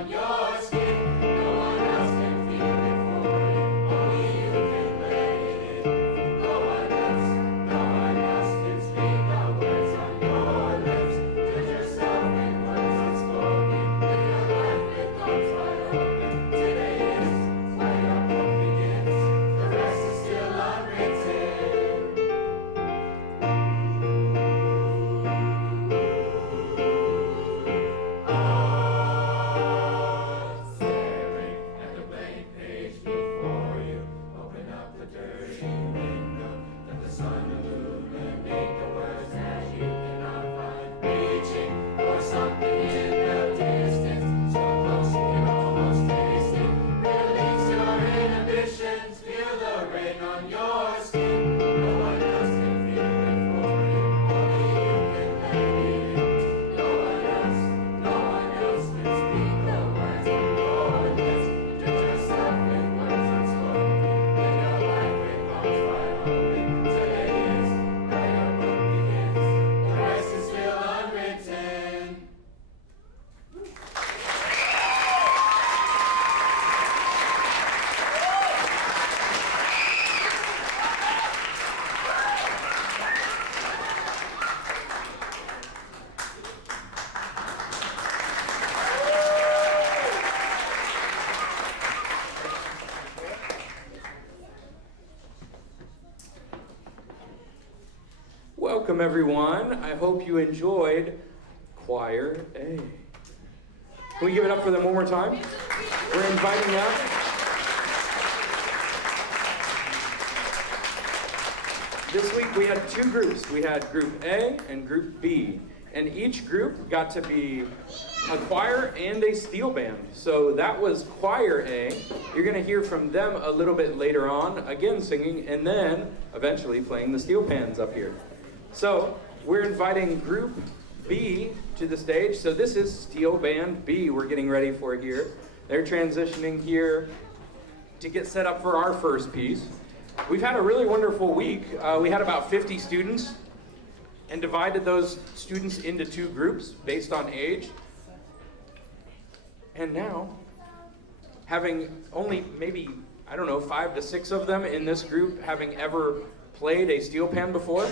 on your skin. No one else can feel it for you. Only you can let it in. No one else can speak the words on your lips. Judge yourself in words unspoken. Live your life with arms wide open. Today is where your book begins. The rest is still unwritten. Staring at the blank page before you. Open up the dirty window. Let the sun illuminate the words that you cannot find. Reaching for something in the distance. So close you can almost taste it. Release your inhibitions. Feel the rain on your skin. No one else can feel it for you. Only you can let it in. No one else can speak the words on your lips. Judge yourself with words unspoken. Live your life with arms wide open. Today is where your book begins. The rest is still unwritten. Welcome everyone. I hope you enjoyed Choir A. Can we give it up for them one more time? We're inviting up. This week we had two groups. We had Group A and Group B. And each group got to be a choir and a steel band. So that was Choir A. You're going to hear from them a little bit later on, again singing, and then eventually playing the steel pans up here. So we're inviting Group B to the stage. So this is Steel Band B we're getting ready for here. They're transitioning here to get set up for our first piece. We've had a really wonderful week. We had about 50 students and divided those students into two groups based on age. And now, having only maybe, 5 to 6 of them in this group having ever played a steel pan before,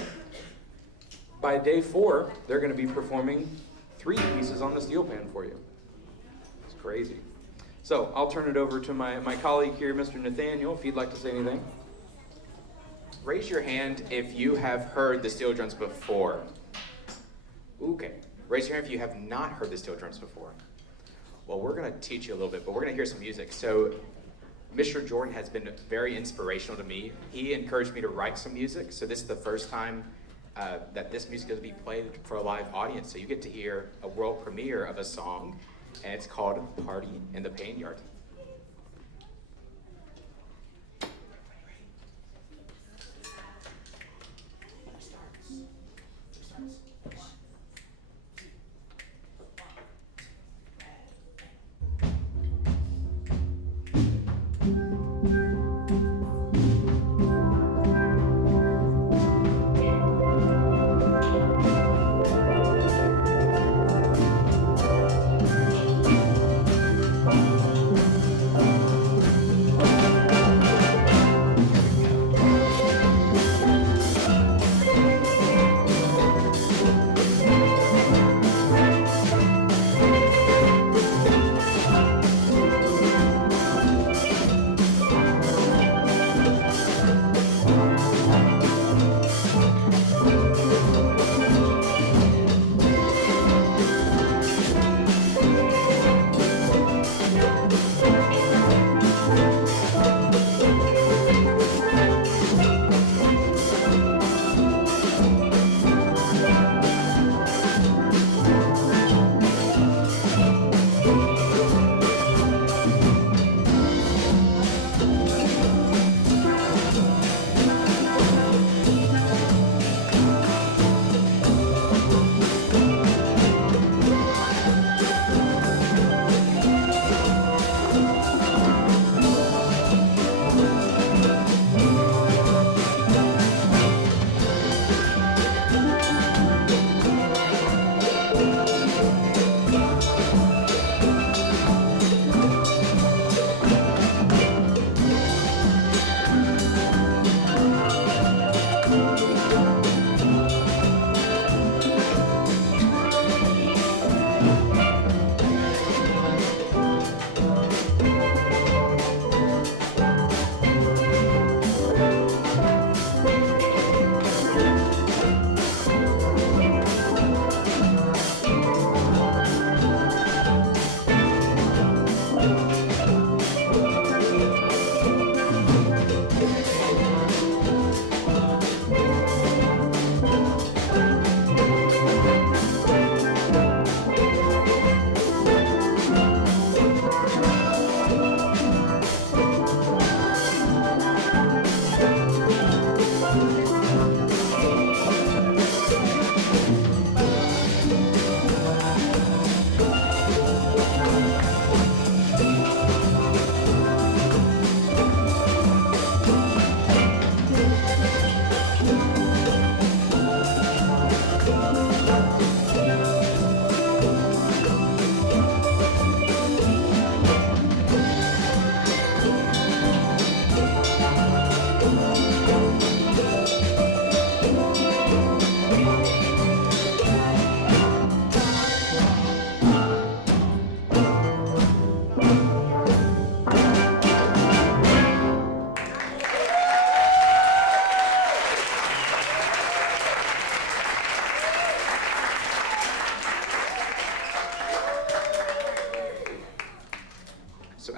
by day 4, they're going to be performing 3 pieces on the steel pan for you. It's crazy. So I'll turn it over to my colleague here, Mr. Nathaniel, if you'd like to say anything. Raise your hand if you have heard the steel drums before. Okay. Raise your hand if you have not heard the steel drums before. Well, we're going to teach you a little bit, but we're going to hear some music. So Mr. Jordan has been very inspirational to me. He encouraged me to write some music. So this is the first time that this music is going to be played for a live audience. So you get to hear a world premiere of a song, and it's called Party in the Pain Yard.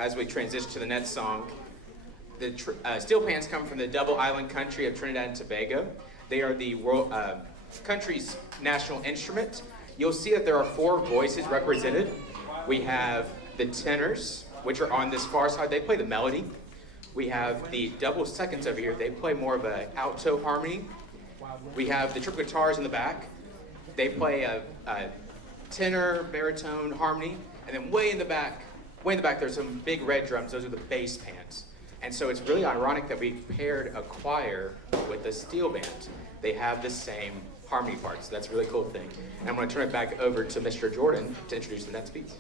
as we transition to the next song, the steel pans come from the double island country of Trinidad and Tobago. They are the country's national instrument. You'll see that there are 4 voices represented. We have the tenors, which are on this far side. They play the melody. We have the double seconds over here. They play more of an alto harmony. We have the triple guitars in the back. They play a tenor, baritone, harmony. And then way in the back, there's some big red drums. Those are the bass pans. And so it's really ironic that we paired a choir with a steel band. They have the same harmony parts. That's a really cool thing. And I'm going to turn it back over to Mr. Jordan to introduce the next piece.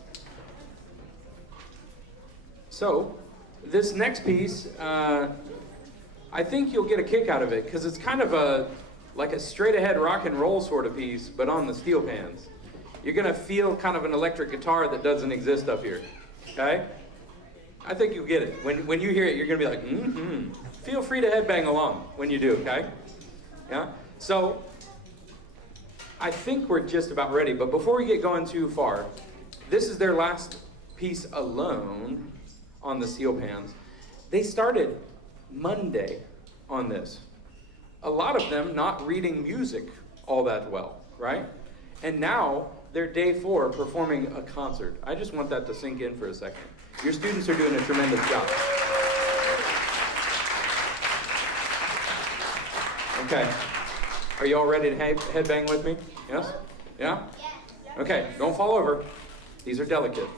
So, this next piece, I think you'll get a kick out of it because it's kind of like a straight ahead rock and roll sort of piece, but on the steel pans. You're going to feel kind of an electric guitar that doesn't exist up here. Okay? I think you'll get it. When you hear it, you're going to be like, mm-hmm. Feel free to headbang along when you do, okay? Yeah? So, I think we're just about ready, but before we get going too far, this is their last piece alone on the steel pans. They started Monday on this. A lot of them not reading music all that well, right? And now they're day 4 performing a concert. I just want that to sink in for a second. Your students are doing a tremendous job. Okay. Are you all ready to headbang with me? Yes? Yeah? Okay, don't fall over. These are delicate.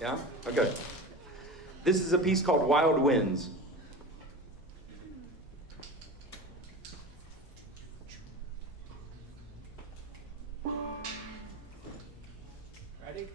Yeah? Okay. This is a piece called Wild Winds. Ready?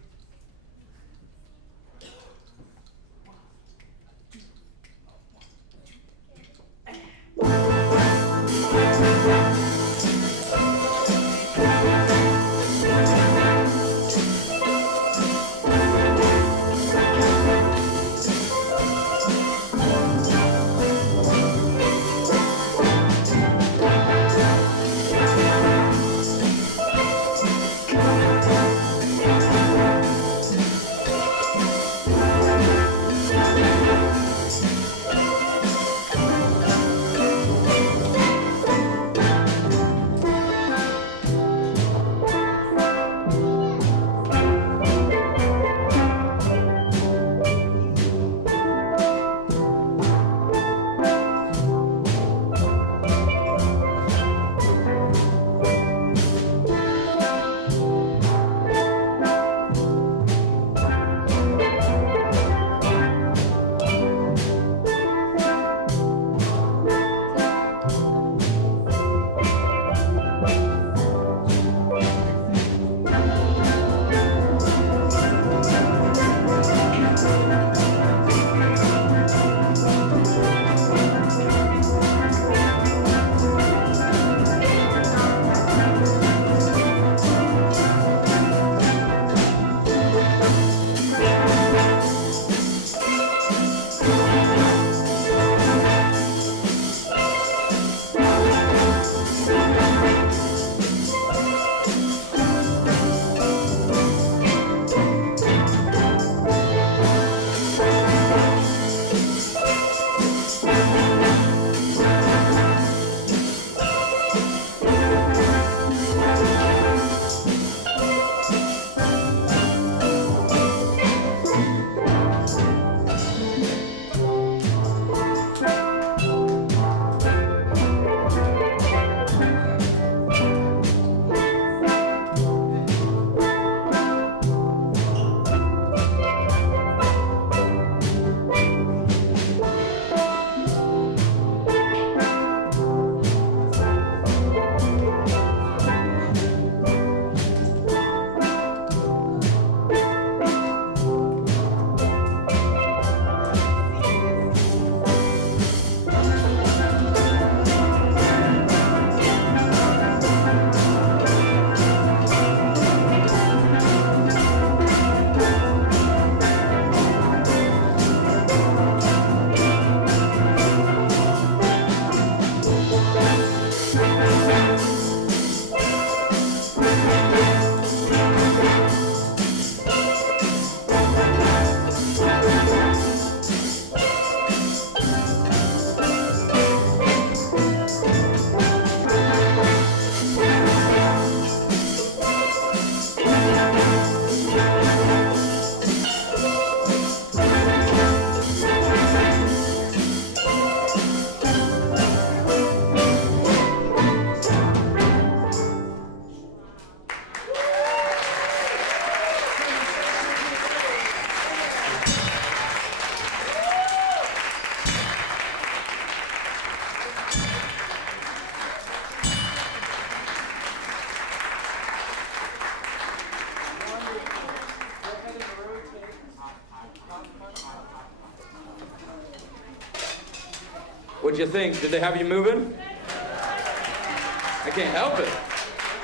What'd you think? Did they have you moving? I can't help it.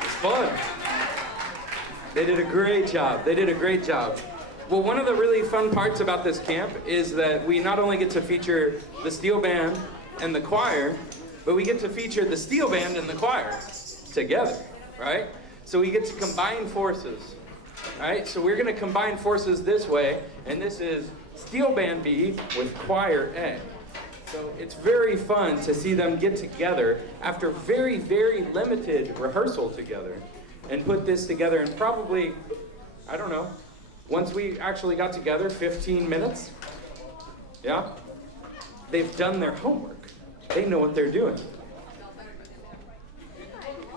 It's fun. They did a great job. They did a great job. Well, one of the really fun parts about this camp is that we not only get to feature the steel band and the choir, but we get to feature the steel band and the choir together, right? So we get to combine forces, right? So we're gonna combine forces this way, and this is steel band B with choir A. So it's very fun to see them get together after very, very limited rehearsal together and put this together in probably, I don't know, once we actually got together, 15 minutes. Yeah? They've done their homework. They know what they're doing.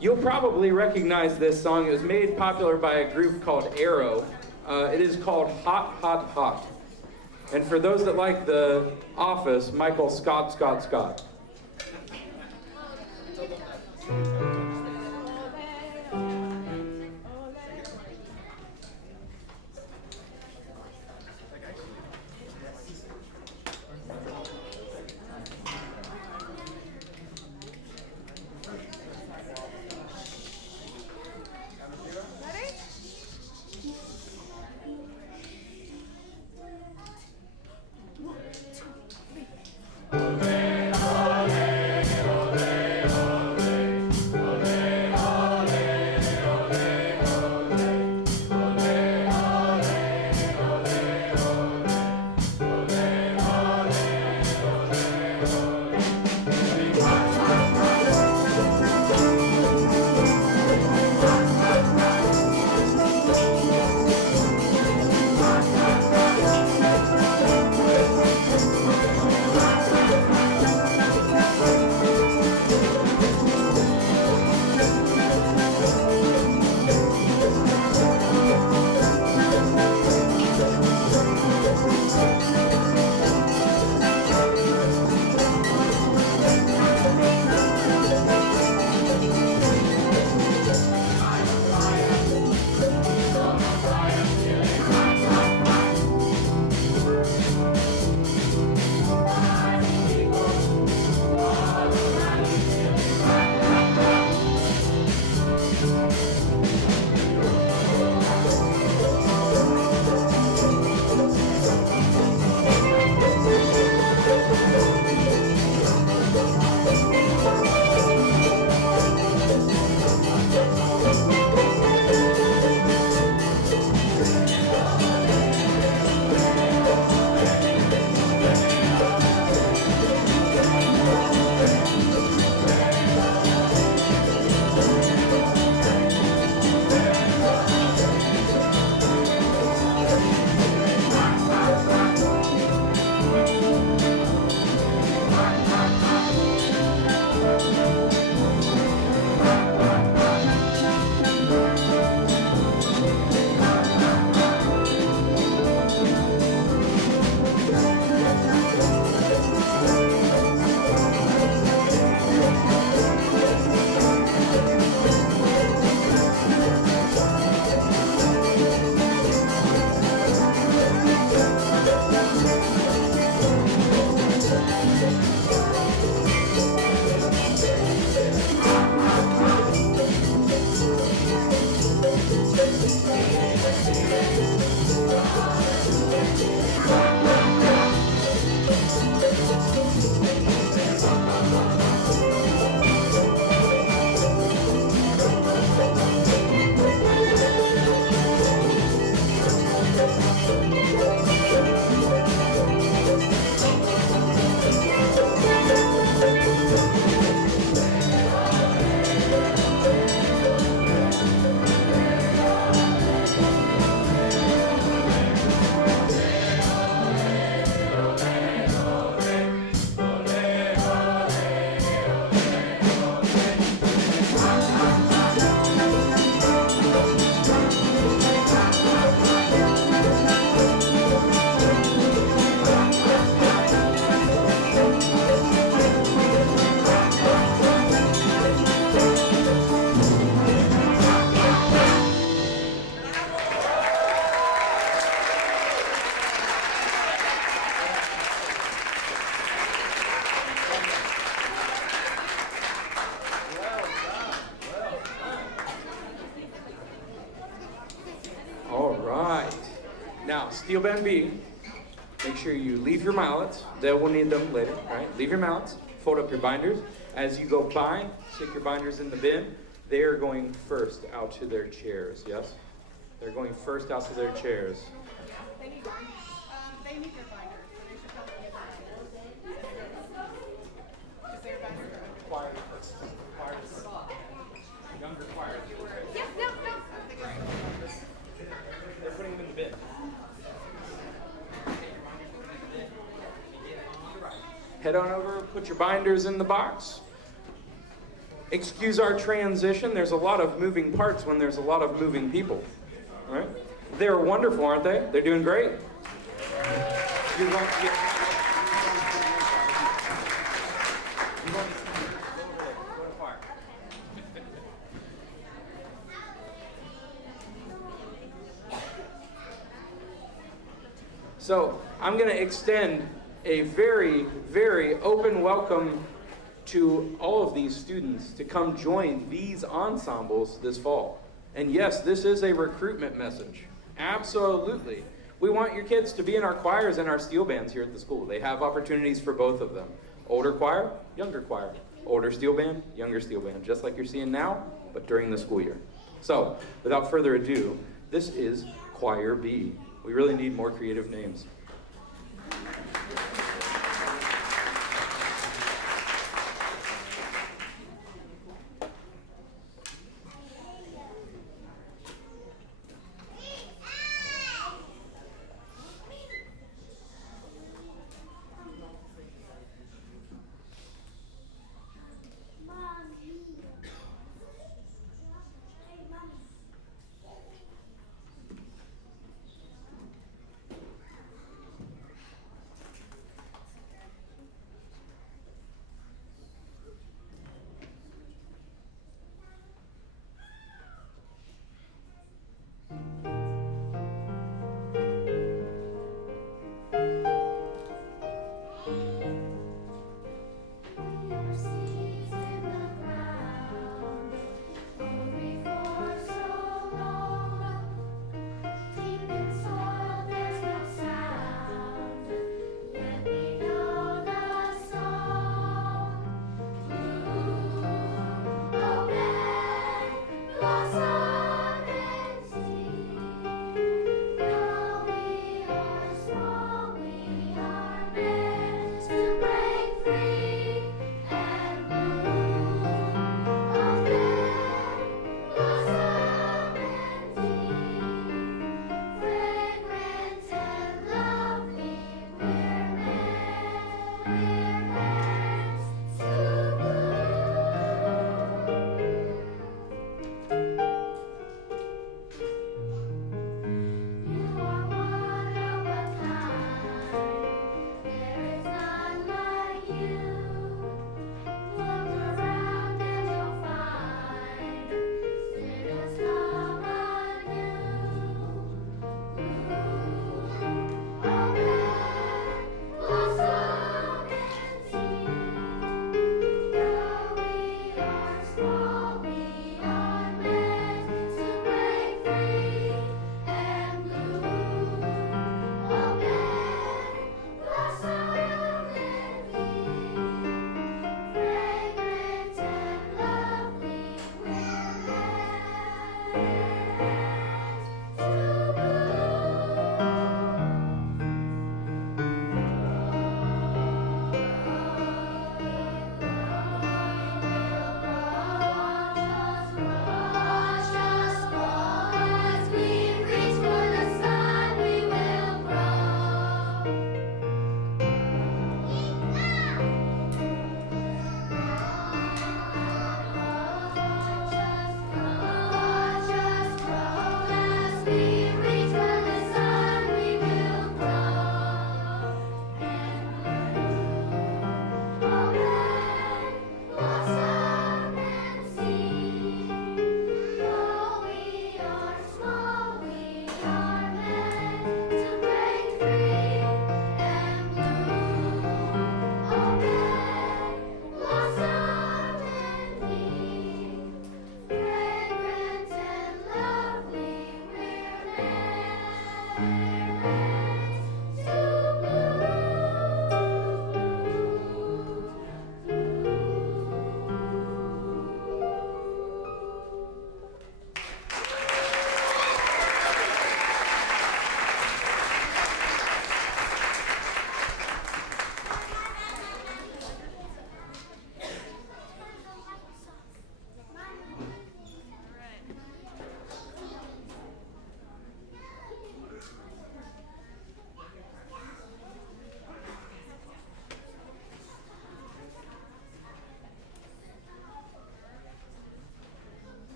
You'll probably recognize this song. It was made popular by a group called Arrow. It is called Hot, Hot, Hot. And for those that like The Office, Michael Scott. now, steel band B, make sure you leave your mallets. They will need them later, all right? Leave your mallets, fold up your binders. As you go by, stick your binders in the bin. They are going first out to their chairs, yes? They're going first out to their chairs. They need binders. They need their binders, so they should probably get binders. Is there binders or under? Choir first. Choir first. Younger choir. Yes, no. They're putting them in the bin. Head on over, put your binders in the box. Excuse our transition. There's a lot of moving parts when there's a lot of moving people. All right? They're wonderful, aren't they? They're doing great. You're going to get... So I'm going to extend a very, very open welcome to all of these students to come join these ensembles this fall. And yes, this is a recruitment message. Absolutely. We want your kids to be in our choirs and our steel bands here at the school. They have opportunities for both of them. Older choir, younger choir. Older steel band, younger steel band. Just like you're seeing now, but during the school year. So, without further ado, this is Choir B. We really need more creative names.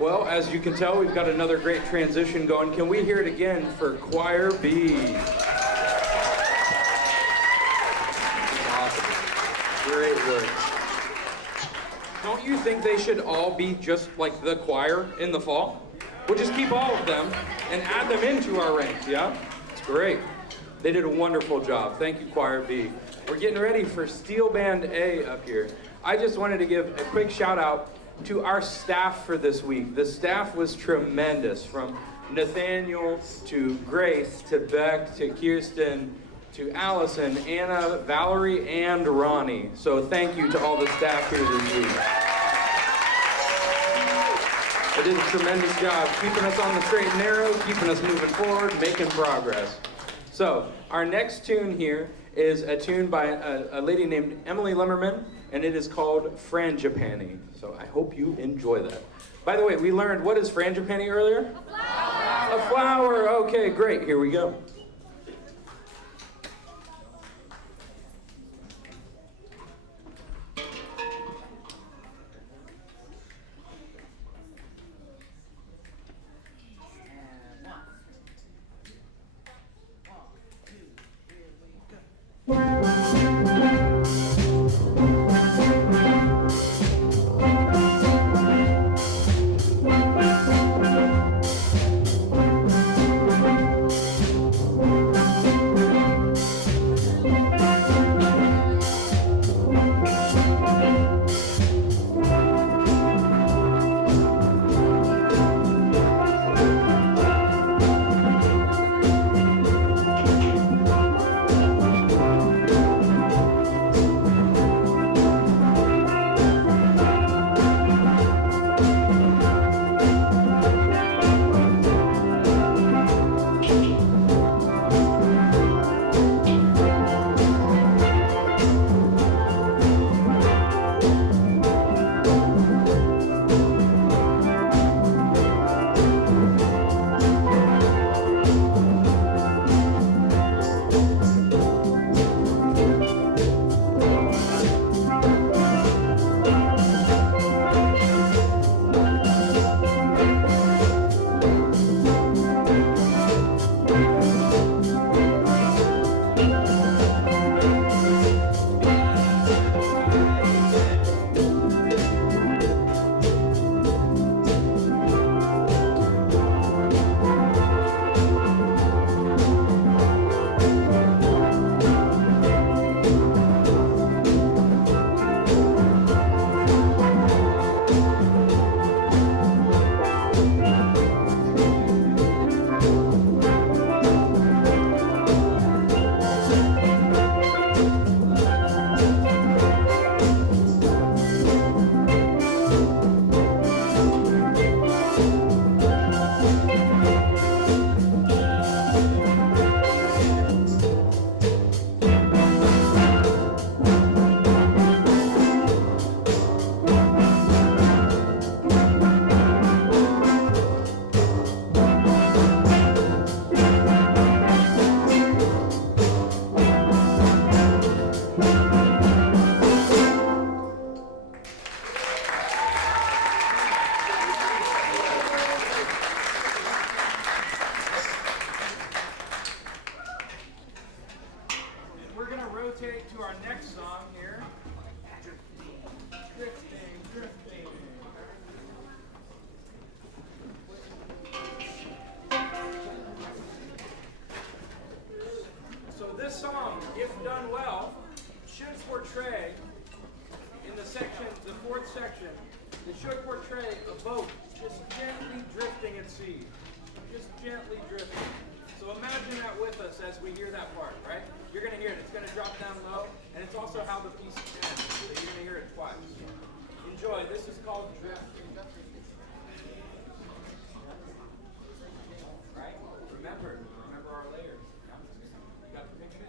Well, as you can tell, we've got another great transition going. Can we hear it again for Choir B? Awesome. Great work. Don't you think they should all be just like the choir in the fall? We'll just keep all of them and add them into our ranks, yeah? It's great. They did a wonderful job. Thank you, Choir B. We're getting ready for Steel Band A up here. I just wanted to give a quick shout out to our staff for this week. The staff was tremendous, from Nathaniel to Grace to Beck to Kirsten to Allison, Anna, Valerie, and Ronnie. So thank you to all the staff here this week. They did a tremendous job keeping us on the straight and narrow, keeping us moving forward, making progress. So our next tune here is a tune by a lady named Emily Limmerman, and it is called Frangipani. So I hope you enjoy that. By the way, we learned, what is frangipani earlier? A flower. A flower. Okay, great. Here we go. To our next song here. Drifting, drifting. So this song, if done well, should portray, in the section, the fourth section, it should portray a boat just gently drifting at sea. Just gently drifting. So imagine that with us as we hear that part, right? You're going to hear it. It's going to drop down low, and it's also how the piece ends. So you're going to hear it twice. Enjoy. This is called Drift. Right? Remember our layers. You got the picture?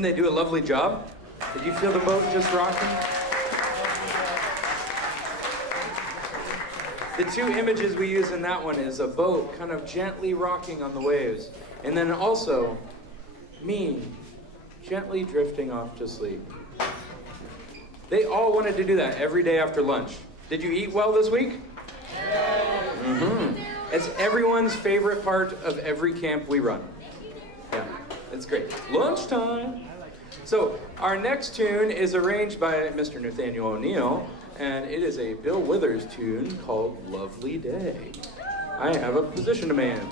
Didn't they do a lovely job? Did you feel the boat just rocking? The two images we use in that one is a boat kind of gently rocking on the waves, and then also me gently drifting off to sleep. They all wanted to do that every day after lunch. Did you eat well this week? Mm-hmm. It's everyone's favorite part of every camp we run. Yeah, it's great. Lunchtime. So our next tune is arranged by Mr. Nathaniel O'Neill, and it is a Bill Withers tune called Lovely Day. I have a position demand.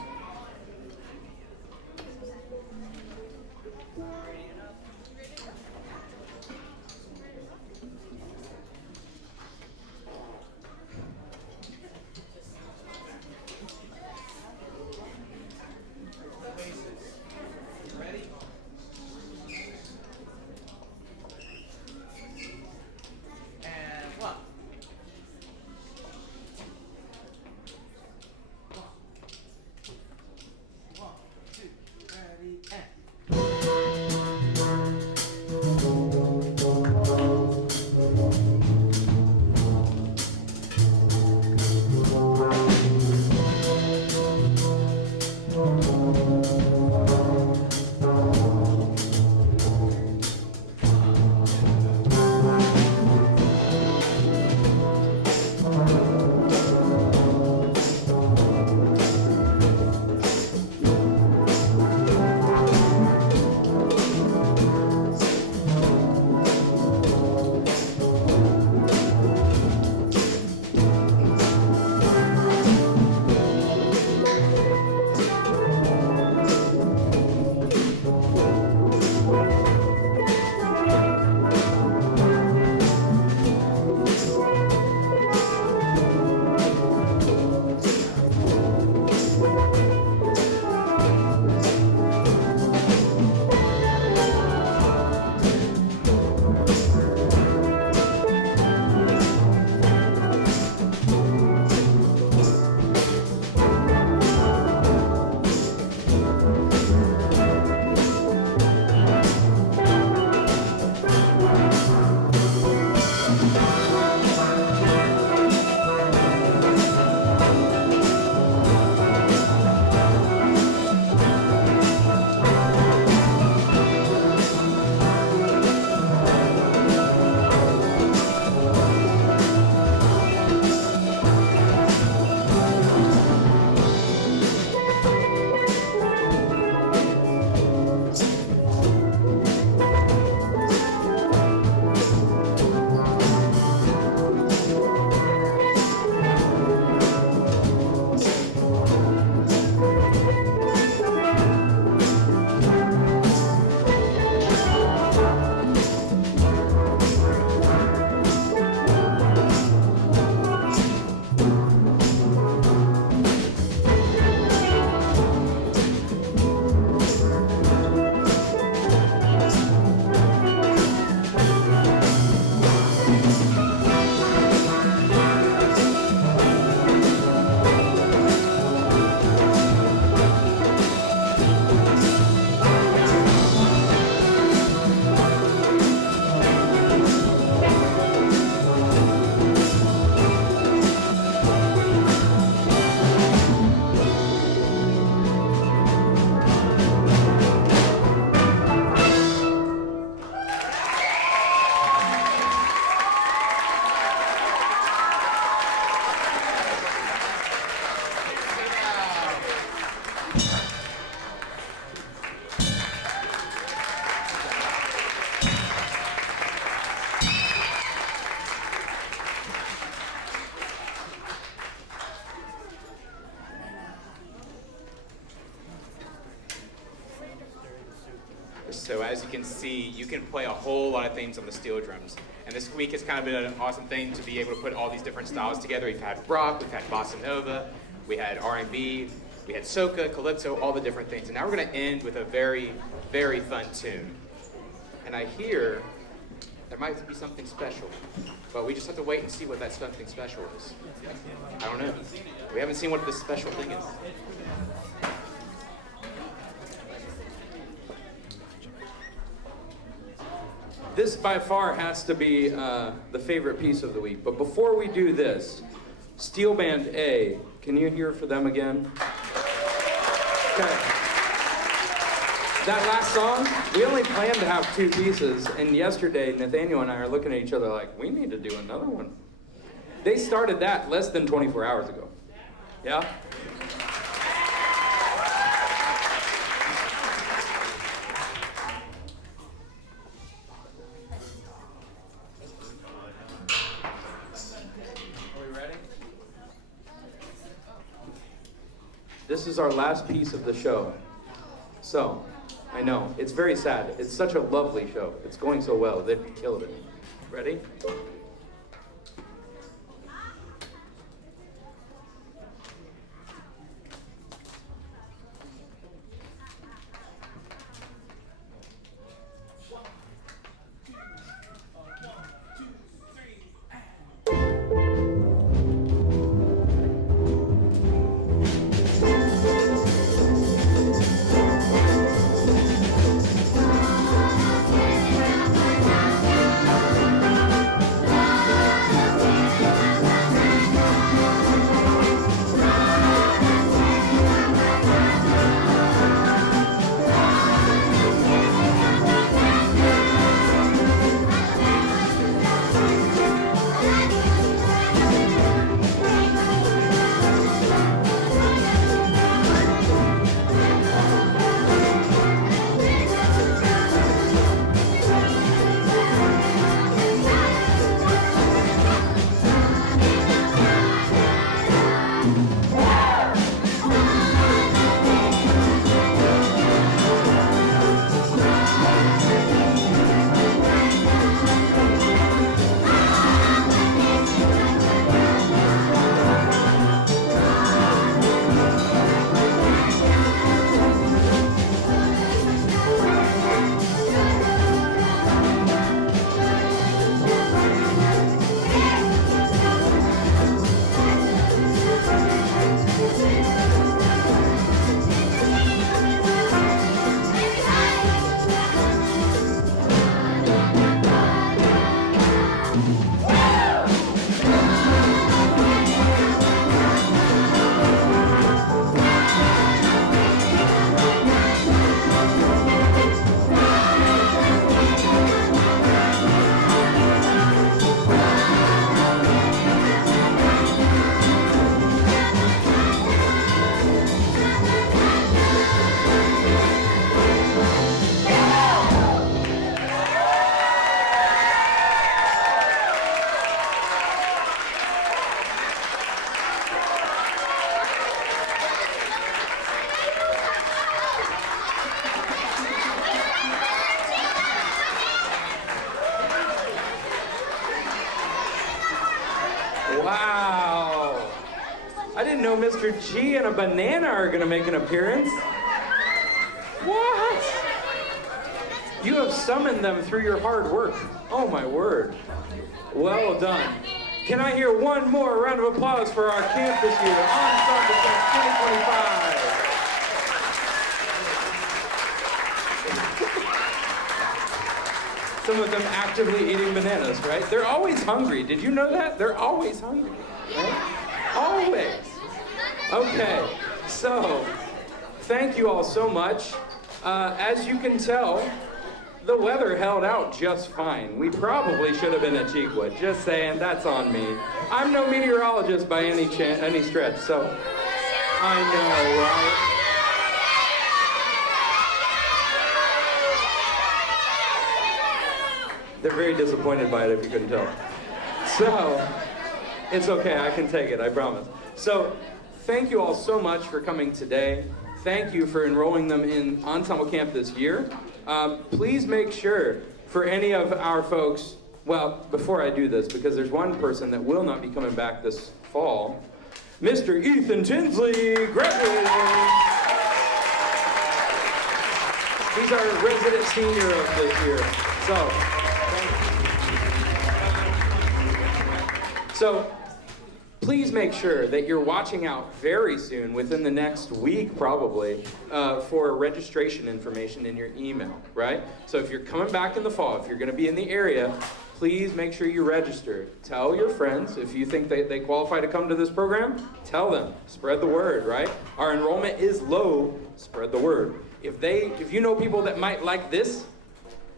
So as you can see, you can play a whole lot of things on the steel drums. And this week has kind of been an awesome thing to be able to put all these different styles together. We've had rock, we've had bossa nova, we had R&B, we had soca, calypso, all the different things. And now we're going to end with a very, very fun tune. And I hear there might be something special, but we just have to wait and see what that something special is. I don't know. We haven't seen what this special thing is. This by far has to be the favorite piece of the week. But before we do this, Steel Band A, can you hear for them again? Okay. That last song, we only planned to have 2 pieces, and yesterday Nathaniel and I are looking at each other like, we need to do another one. They started that less than 24 hours ago. Yeah? This is our last piece of the show. So, I know, it's very sad. It's such a lovely show. It's going so well. They've killed it. Ready? Wow. I didn't know Mr. G and a banana are going to make an appearance. What? You have summoned them through your hard work. Oh, my word. Well done. Can I hear one more round of applause for our camp this year, Ensemble 2025? Some of them actively eating bananas, right? They're always hungry. Did you know that? They're always hungry, right? Always. Okay, so thank you all so much. As you can tell, the weather held out just fine. We probably should have been at Cheekwood. Just saying, that's on me. I'm no meteorologist by any stretch, so I know, right? They're very disappointed by it, if you couldn't tell. So, it's okay, I can take it, I promise. So, thank you all so much for coming today. thank you for enrolling them in Ensemble Camp this year. Please make sure for any of our folks, well, before I do this, because there's one person that will not be coming back this fall, Mr. Ethan Tinsley graduated. He's our resident senior of this year. So please make sure that you're watching out very soon, within the next week probably, for registration information in your email, right? So if you're coming back in the fall, if you're going to be in the area, please make sure you register. Tell your friends. If you think they qualify to come to this program, tell them. Spread the word, right? Our enrollment is low. Spread the word. If you know people that might like this,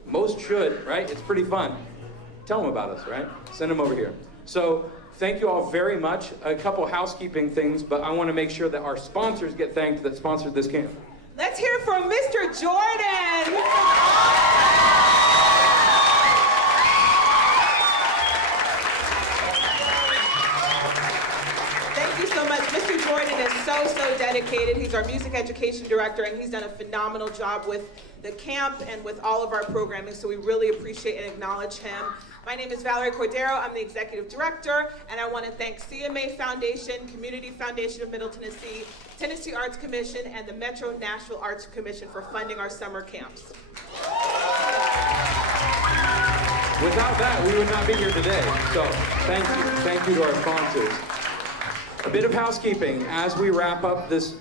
most should, right? It's pretty fun. Tell them about us, right? Send them over here. So thank you all very much. A couple housekeeping things, but I want to make sure that our sponsors get thanked that sponsored this camp. Let's hear from Mr. Jordan. Thank you so much. Mr. Jordan is so dedicated. He's our music education director, and he's done a phenomenal job with the camp and with all of our programming, so we really appreciate and acknowledge him. My name is Valerie Cordero. I'm the executive director, and I want to thank CMA Foundation, Community Foundation of Middle Tennessee, Tennessee Arts Commission, and the Metro Nashville Arts Commission for funding our summer camps. Without that, we would not be here today. So thank you. Thank you to our sponsors. A bit of housekeeping as we wrap up this